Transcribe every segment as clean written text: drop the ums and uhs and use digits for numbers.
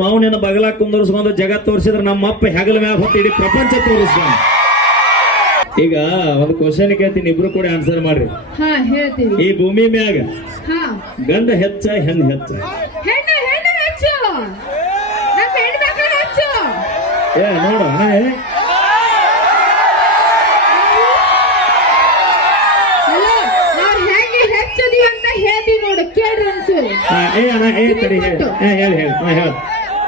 ಮಾವನಿನ ಬಗಲ ಕುಂದರ್ಸ್ಕೊಂಡು ಜಗತ್ ತೋರಿಸಿದ್ರೆ ನಮ್ಮ ಅಪ್ಪ ಹೆಗಲ ಮ್ಯಾಗ ಹೊತ್ತು ಇಡೀ ಪ್ರಪಂಚ ತೋರಿಸ್ತಾನ. ಈಗ ಒಂದು ಕ್ವಶನ್ ಕೇಳ್ತೀನಿ, ಇಬ್ರು ಕೂಡ ಆನ್ಸರ್ ಮಾಡ್ರಿ. ಹಾ ಹೇಳ್ತೀವಿ. ಈ ಭೂಮಿ ಮ್ಯಾಗ ಹಾ ಗಂಡ ಹೆಚ್ಚ ಹೆಣ್ಣು ಹೆಚ್ಚ? ಹೆಣ್ಣು ಹೆಣ್ಣು ಹೆಚ್ಚು, ನಮ್ಮ ಹೆಣ್ಮಕ್ಳು ಹೆಚ್ಚು. ಏ ನೋಡು ಅಲ್ಲ, ನಾವ್ ಹೆಂಗೆ ಹೆಚ್ಚದೀವಿ ಅಂತ ಹೇಳ್ತೀವಿ ನೋಡು, ಕೇಳ್ರಿ ಒಂಚೂರು. ಹೇಳಿ.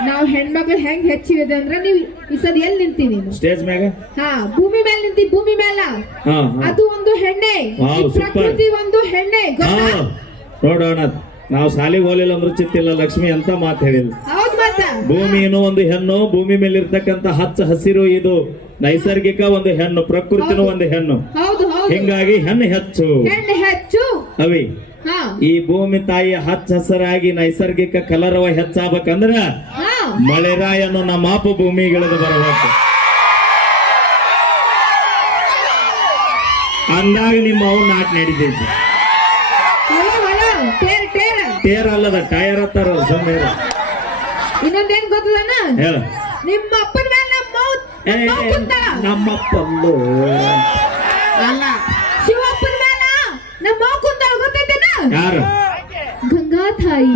ನಾವ್ ಹೆಣ್ಮಕ್ಳು ಹೆಂಗ್ ಹೆಚ್ಚಿದೆ ಅಂದ್ರೆ ನೀವು ಈ ಸದ್ ಎಲ್ಲಿ ನಿಂತಿ ನೀನು? ಸ್ಟೇಜ್ ಮ್ಯಾಗ ಹಾ ಭೂಮಿ ಮೇಲೆ ನಿಂತಿ, ಭೂಮಿ ಮೇಲ ಅದು ಒಂದು ಹೆಣ್ಣೆ, ಈ ಪ್ರಕೃತಿ ಒಂದು ಹೆಣ್ಣೆ. ಗೊತ್ತಾ? ನೋಡೋಣ, ನಾವು ಶಾಲೆಗೆ ಹೋಲಿಲ್ಲ ಅಂದ್ರೂ ಚಿತ್ತಿಲ್ಲ, ಲಕ್ಷ್ಮಿ ಅಂತ ಮಾತು ಹೇಳಿಲ್ಲ. ಹೌದ್ ಮಾತ. ಭೂಮಿನೂ ಒಂದು ಹೆಣ್ಣು, ಭೂಮಿ ಮೇಲೆ ಇರ್ತಕ್ಕಂತ ಹಚ್ಚ ಹಸಿರು ಇದು ನೈಸರ್ಗಿಕ ಒಂದು ಹೆಣ್ಣು, ಪ್ರಕೃತಿನೂ ಒಂದು ಹೆಣ್ಣು. ಹೌದು ಹೌದು, ಹಿಂಗಾಗಿ ಹೆಣ್ಣು ಹೆಚ್ಚು. ಹೆಣ್ಣು ಹೆಚ್ಚು. ಅವಿ ಈ ಭೂಮಿ ತಾಯಿ ಹಚ್ಚ ಹಸರಾಗಿ ನೈಸರ್ಗಿಕ ಕಲರವ ಹೆಚ್ಚಾಗಬೇಕಂದ್ರ ಮಳೆರಾಯನು ನಮ್ಮ ಅಪ್ಪ ಭೂಮಿಗಿಳಿದು ಬರಬೇಕು. ಅಂದಾಗ ನಿಮ್ಮ ಅವು ನಾಟ್ ನಡೀತೈತಿ. ಟೇರ್ ಅಲ್ಲದ ಟೈರ್ ಹತ್ತಾರ ಸುಮ್ಮನೆ. ಇನ್ನೊಂದೇನ್ ಗೊತ್ತದನ? ಹೇಳ. ನಿಮ್ಮ ಅಪ್ಪನ ಮೇಲೆ ನಮ್ಮಪ್ಪಂದು ಅಲ್ಲ, ಶಿವಪ್ಪನ ಮೇಲೆ ನಮ್ಮ ಮಾವು ಕುಂತಾಳ. ಗೊತ್ತೈತೇನ? ಯಾರು? ಗಂಗಾ ತಾಯಿ.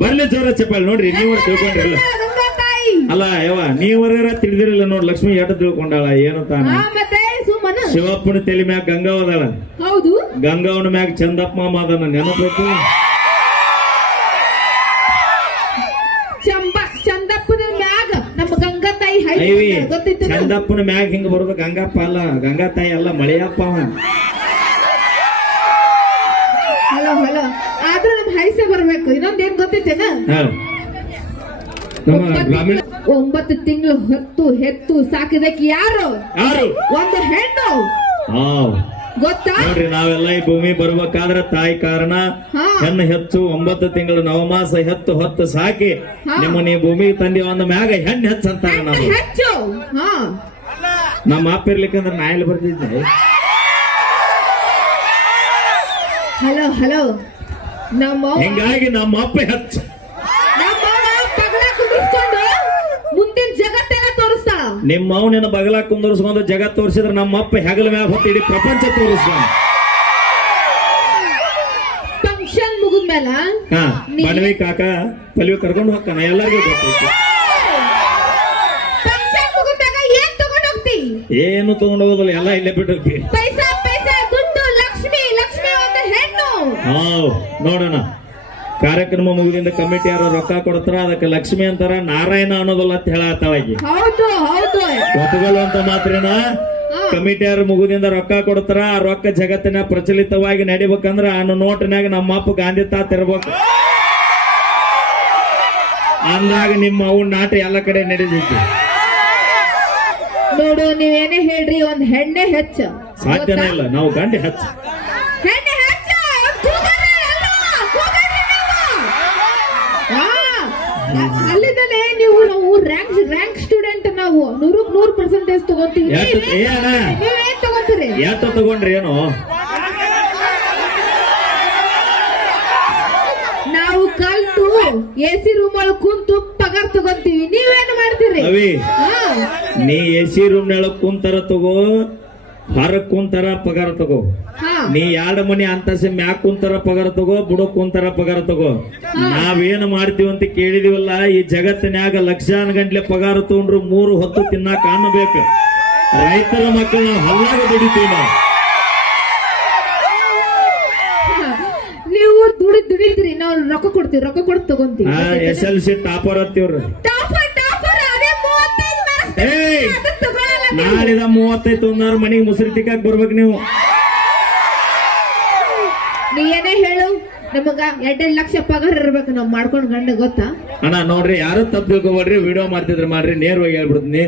ಬರ್ಲಿ ಜೋರ ಚಪ್ಪಲ್ ನೋಡ್ರಿ, ನೀವ್ ತಿಳ್ಕೊಂಡ್ರಲ್ಲ. ಗಂಗಾ ತಾಯಿ ಅಲ್ಲ ಯವ್ವ, ನೀವರ ತಿಳಿದಿರಲಿಲ್ಲ ನೋಡ್, ಲಕ್ಷ್ಮಿ ಎಟ ತಿಳ್ಕೊಂಡಾಳ ಏನಂತಾನ. ಮತ್ತೆ ಸುಮ್ಮನ ಶಿವಪ್ಪನ ತಲೆ ಮ್ಯಾಗ ಗಂಗಾ ಅದಾಳ. ಹೌದು, ಗಂಗಾವನ ಮ್ಯಾಗ ಚಂದಪ್ಪ ಮಾಮ ಅದನ್ನ ನೆನಪೈತಿ. ಚಂದಪ್ಪನ ಮ್ಯಾಗ ನಮ್ಮ ಗಂಗಾ ತಾಯಿ. ಗೊತ್ತಿತ್ತು? ಚಂದಪ್ಪನ ಮ್ಯಾಗ ಹಿಂಗ ಬರೋದು ಗಂಗಪ್ಪ ಅಲ್ಲ, ಗಂಗಾ ತಾಯಿ ಅಲ್ಲ, ಮಳೆಯಪ್ಪ ಅವ. ಹಲೋ ಹಲೋ, ಆದ್ರೂ ನಮ್ ಹೈಸೆ ಬರ್ಬೇಕು. ಇನ್ನೊಂದೇನ್ ಗೊತ್ತೈತೇನ? ಗ್ರಾಮೀಣ 9 ತಿಂಗಳು ಹೆತ್ತು ಸಾಕಿದಕ್ಕೆ ಯಾರು? ಒಂದು ಹೆಣ್ಣು. ಗೊತ್ತಾ? ನೋಡ್ರಿ, ನಾವೆಲ್ಲ ಈ ಭೂಮಿ ಬರ್ಬೇಕಾದ್ರೆ ತಾಯಿ ಕಾರಣ. ಹೆಣ್ಣು ಹೆಚ್ಚು, 9 ತಿಂಗಳು ನವಮಾಸ ಹೆತ್ತು ಹೊತ್ತು ಸಾಕಿ ನಿಮ್ಮ ನೀ ಭೂಮಿಗೆ ತಂದಿ ಒಂದು ಮ್ಯಾಗ ಹೆಣ್ಣು ಹೆಚ್ಚು ಅಂತಾರ. ನಾವು ಹೆಚ್ಚು ನಮ್ಮ ಅಪ್ಪ ಇರ್ಲಿಕ್ಕಂದ್ರೆ ನಾ ಎಲ್ಲಿ ಬರ್ತಿದ್ದೆ? ಹಲೋ ಹಲೋ, ಹಿಂಗಾಗಿ ನಮ್ಮ ಅಪ್ಪ ಹೆಚ್ಚು. ಮುಂದಿನ ಜಗತ್ತೆಲ್ಲ ತೋರಿಸ್ತಾಳ. ನಿಮ್ಮ ಅವನಿನ ಬಗಲ ಕುಂದರ್ಸ್ಕೊಂಡು ಜಗತ್ ತೋರಿಸಿದ್ರೆ ನಮ್ಮ ಅಪ್ಪ ಹೆಗಲ ಮ್ಯಾಗ ಹೊತ್ತು ಇಡೀ ಪ್ರಪಂಚ ತೋರಿಸ್ತಾನ. ಫಂಕ್ಷನ್ ಮುಗಿದ್ಮೇಲ ಬಡವಿ ಕಾಕ ಪಲ್ವಿ ಕರ್ಕೊಂಡು ಹೋಗ್ತಾನ, ಎಲ್ಲರಿಗೂ ಗೊತ್ತೈತಿ. ಫಂಕ್ಷನ್ ಮುಗಿದ್ಮ್ಯಾಗ ಏನ್ ತಗೊಂಡ್ ಹೋಗ್ತಿ? ಏನು ತಗೊಂಡ್ ಹೋಗೋದಿಲ್ಲ, ಎಲ್ಲ ಇಲ್ಲೇ ಬಿಟ್ಟು ಹೋಗ್ತಿ. ಪೈಸಾ ಪೈಸಾ ದುಡ್ಡು, ಲಕ್ಷ್ಮಿ ಲಕ್ಷ್ಮಿ ಒಂದು ಹೆಣ್ಣು. ನೋಡೋಣ, ಕಾರ್ಯಕ್ರಮ ಮುಗಿದಿಂದ ಕಮಿಟಿ ಯಾರು ರೊಕ್ಕ ಕೊಡ್ತಾರ ಅದಕ್ಕೆ ಲಕ್ಷ್ಮಿ ಅಂತಾರ, ನಾರಾಯಣ ಅನ್ನೋದಲ್ಲ ಅಂತ ಹೇಳತ್ತಾವಾಗಿ. ಹೌದು ಹೌದು, ಒತ್ತುಗಳು ಅಂತ ಮಾತ್ರನ ಕಮಿಟಿ ಯಾರು ಮುಗುದಿಂದ ರೊಕ್ಕ ಕೊಡ್ತಾರ. ಆ ರೊಕ್ಕ ಜಗತ್ತಿನ ಪ್ರಚಲಿತವಾಗಿ ನಡಿಬೇಕಂದ್ರ ಆ ನೋಟಿನಾಗ ನಮ್ಮ ಅಪ್ಪ ಗಾಂಧಿ ತಾತ ಇರ್ಬೇಕು. ಅಂದಾಗ ನಿಮ್ಮ ಅವು ನಾಟ ಎಲ್ಲ ಕಡೆ ನಡೀತೈತಿ. ನೋಡು, ನೀವೇನೇ ಹೇಳ್ರಿ, ಒಂದ್ ಹೆಣ್ಣೆ ಹೆಚ್ಚ ಸಾಧ್ಯನೇ ಇಲ್ಲ, ನಾವು ಗಂಡಿ ಹೆಚ್ಚ. ಅಲ್ಲಿದ್ದಾನೆ ನೀವು, ನಾವು ರ್ಯಾಂಕ್ ಸ್ಟೂಡೆಂಟ್, ನಾವು 100% ತಗೋತೀವಿ. ನೀವೇನ್ ತಗೋತೀರಿ? ಎಷ್ಟು ತಗೊಂಡ್ರಿ? ಏನು ನಾವು ಕಲ್ತು AC ರೂಮ್ ಒಳಗೆ ಕುಂತು ಪಗಾರ ತಗೋತೀವಿ, ನೀವೇನು ಮಾಡ್ತೀರಿ? ನೀ AC ರೂಮ್ ನೊಳಗ್ ಕುಂತಾರ ತಗೋ, ಹೊರಗ್ ಕುಂತಾರ ಪಗಾರ ತಗೋ. ನೀ 2 ಮನಿ ಅಂತಸೆ ಮ್ಯಾಕ್ ಕುಂತಾರ ಪಗಾರ ತಗೋ, ಬುಡಕ್ ಕುಂತಾರ ಪಗಾರ ತಗೋ. ನಾವೇನು ಮಾಡ್ತೀವಿ ಅಂತ ಕೇಳಿದಿವಲ್ಲ, ಈ ಜಗತ್ತಿನ್ಯಾಗ ಲಕ್ಷಾನ ಗಂಟ್ಲೆ ಪಗಾರ ತಗೊಂಡ್ರು 3 ಹೊತ್ತು ತಿನ್ನಾಕ ಕಾಣಬೇಕು. ರೈತರ ಮಕ್ಕಳು ನಾವು ಹಲ್ಲಾಗ ದುಡಿತೀವಿ. ನಾವು ನೀವು ದುಡಿದ್ರಿ, ನಾವು ರೊಕ್ಕ ಕೊಡ್ತೀವಿ, ರೊಕ್ಕ ಕೊಟ್ಟು ತಗೊಂತೀವಿ. SLC topper ಹತ್ತಿವ್ರಿ. ನಾಳಿದ 35 ಮನಿಗೆ ಮುಸುರಿ ತಿಕ್ಕಾಕ್ ಬರ್ಬೇಕು ನೀವು. ನೀ ಏನೇ ಹೇಳು, ನಮಗ 2 ಲಕ್ಷ ಪಗಾರ ಇರ್ಬೇಕು, ನಾವ್ ಮಾಡ್ಕೊಂಡ್ ಗಂಡ. ಗೊತ್ತಾ ಅಣ್ಣ? ನೋಡ್ರಿ, ಯಾರು ತಪ್ಪು ತಿಳ್ಕೊಬೇಡ್ರಿ, ವಿಡಿಯೋ ಮಾಡ್ತಿದ್ರೆ ಮಾಡ್ರಿ, ನೇರವಾಗಿ ಹೇಳ್ಬಿಡ್ತೀನಿ.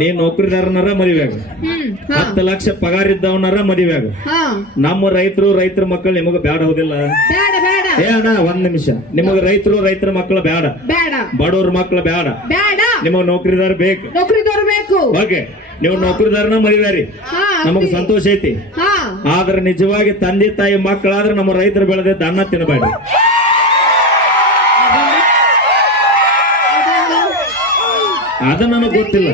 ನೀ ನೌಕರಿದಾರನಾರ ಮದುವೆಯಾಗ, 10 ಲಕ್ಷ ಪಗಾರ ಇದ್ದವನಾರ ಮದುವೆಯಾಗ. ನಮ್ಮ ರೈತರ ಮಕ್ಕಳು ನಿಮಗ ಬ್ಯಾಡ, ಹೌದಿಲ್ಲ? ಏ ಅಣ್ಣ, 1 ನಿಮಿಷ. ನಿಮಗ ರೈತರ ಮಕ್ಕಳು ಬ್ಯಾಡ, ಬಡವ್ರ ಮಕ್ಕಳು ಬ್ಯಾಡ, ನಿಮಗ ನೌಕರಿದಾರ ಬೇಕು. ಓಕೆ, ನೀವು ನೌಕರಿದಾರನ ಮದುವೆರಿ, ನಮಗ್ ಸಂತೋಷ ಐತಿ. ಆದ್ರೆ ನಿಜವಾಗಿ ತಂದೆ ತಾಯಿ ಮಕ್ಕಳಾದ್ರೆ ನಮ್ಮ ರೈತರು ಬೆಳೆದ ಅನ್ನ ತಿನ್ನಬೇಡಿ. ಅದು ನನಗೆ ಗೊತ್ತಿಲ್ಲ.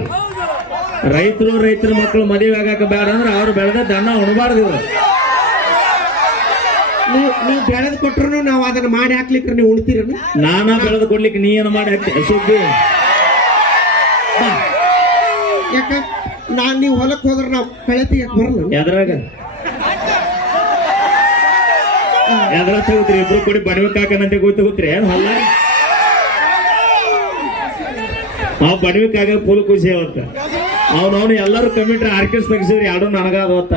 ರೈತರ ಮಕ್ಕಳು ಮದುವೆ ಆಗಾಕ ಬೇಡ ಅಂದ್ರೆ ಅವ್ರು ಬೆಳೆದ ಅನ್ನ ಉಣಬಾರ್ದು. ನೀವು ಬೆಳೆದ್ ಕೊಟ್ರು ನಾವು ಅದನ್ನ ಮಾಡಿ ಹಾಕ್ಲಿಕ್ಕೆ ನೀವು ಉಣ್ತೀರ. ನಾನಾ ಬೆಳೆದು ಕೊಡ್ಲಿಕ್ಕೆ ನೀ ಏನು ಮಾಡಿ ಹಾಕ್ತಿ ಸುದ್ದಿ? ಯಾಕ ನೀವು ಹೊಲಕ್ಕೆ ಹೋದ್ರೆ ನಾವು ಕಳೆ ತೆಗಿಯಕ್ ಬರಲ್ಲ. ಎದ್ರಾಗ ತಗೋತ್ರಿ ಇಬ್ರು ಕೂಡಿ ಬಡವಿಕಾಕನಂತೆ ಗೊತ್ತಗೋತ್ರಿ ಏನ್ ಹೊಲ? ಅವ್ ಬಡವಿಕಾಗ ಫುಲ್ ಖುಷಿ ಅವತ್ತ. ಅವನವನು ಎಲ್ಲರೂ ಕಮಿಟ್ರಿ ಆರ್ಕೆಸ್ ತೆಗಿಸಿದ್ರಿ ಎರಡು ನನಗಾದ ಅವತ್ತ.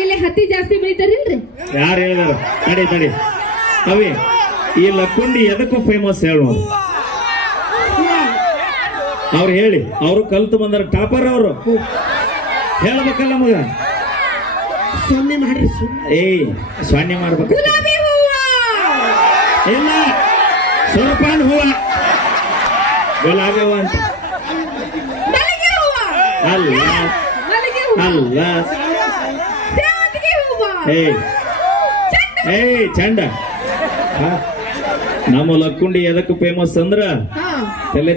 ಇಲ್ಲಿ ಹತ್ತಿ ಜಾಸ್ತಿ ಬೆಳಿತಾರಿಲ್ರಿ? ಯಾರು ಹೇಳಿದಾರ? ತಡಿ ಅವಿ ಈ ಲಕ್ಕುಂಡಿ ಎದಕ್ಕೂ ಫೇಮಸ್ ಹೇಳು ಅವ್ರು ಹೇಳಿ. ಅವರು ಕಲ್ತು ಬಂದಾರ ಟಾಪರ್ ಅವರು. ಹೇಳ್ಬೇಕಲ್ಲ ಮಗ. ಸೊನ್ನೆ ಮಾಡ್ರಿ. ಸೊನ್ನೆ ಮಾಡ್ಬೇಕು. ಗುಲಾಬಿ ಹೂವ ಇಲ್ಲ, ಸೂರ್ಪಾನ್ ಹೂವ. ಗುಲಾಬಿ ಹೂವ ಅಂತ ಮಲ್ಲಿಗೆ ಹೂವ ಅಲ್ಲ ಮಲ್ಲಿಗೆ ಹೂವ ಅಲ್ಲ. ಸೇವಂತಿಗೆ ಹೂವ ಚಂಡ. ನಮ್ಮ ಲಕ್ಕುಂಡಿ ಎದಕ್ಕೆ ಫೇಮಸ್ ಅಂದ್ರ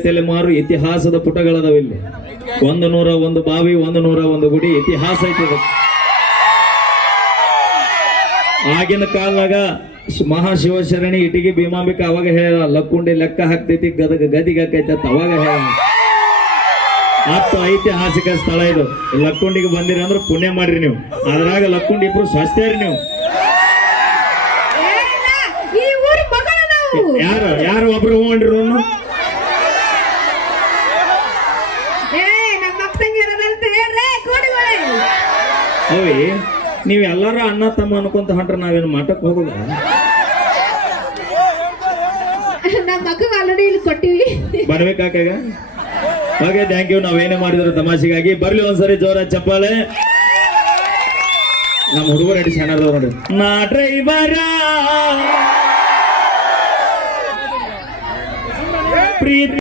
ತಲೆಮಾರು ಇತಿಹಾಸದ ಪುಟಗಳದಾವ ಇಲ್ಲಿ. 101 ಬಾವಿ, 101 ಗುಡಿ ಇತಿಹಾಸ ಐತಿ. ಆಗಿನ ಕಾಲದಾಗ ಮಹಾಶಿವಶರಣಿ ಇಟಿಗೆ ಭೀಮಾಂಬಿಕಾ ಅವಾಗ ಹೇಳ ಲಕ್ಕುಂಡಿ ಲೆಕ್ಕ ಹಾಕ್ತೈತಿ ಗದಿಗೆ ಹಾಕೈತಿ ಅವಾಗ ಹೇಳ. ಅಷ್ಟು ಐತಿಹಾಸಿಕ ಸ್ಥಳ ಇದು. ಲಕ್ಕುಂಡಿಗೆ ಬಂದಿರಿ ಅಂದ್ರೆ ಪುಣ್ಯ ಮಾಡ್ರಿ ನೀವು. ಅದ್ರಾಗ ಲಕ್ಕುಂಡಿ ಇಬ್ರು ಸ್ವಸ್ಥ್ಯಾರಿ ನೀವು. ಯಾರು ಒಬ್ರು ಹೋಗ್ರಿ. ಅವಿ ನೀವೆಲ್ಲಾರು ಅಣ್ಣ ತಮ್ಮ ಅನ್ಕೊಂತ ಹೊಂಟ್ರ ನಾವೇನು ಮಠಕ್ಕೆ ಹೋಗೋದ? ನಮ್ಮ ಮಕ್ಕಳು ಆಲ್ರೆಡಿ ಇಲ್ಲಿ ಕೊಟ್ಟಿವಿ. ಬರ್ಬೇಕಾಗ ಹಾಗೆ ಥ್ಯಾಂಕ್ ಯು. ನಾವೇನೇ ಮಾಡಿದ್ರು ತಮಾಷೆಗಾಗಿ. ಬರ್ಲಿ ಒಂದ್ಸರಿ ಜೋರ ಚಪ್ಪಾಳೆ. ನಮ್ಮ ಹುಡುಗರು ಅಡಿ ಸಣ್ಣದವ್ರು ನೋಡಿ. ನಾ ಡ್ರೈವರ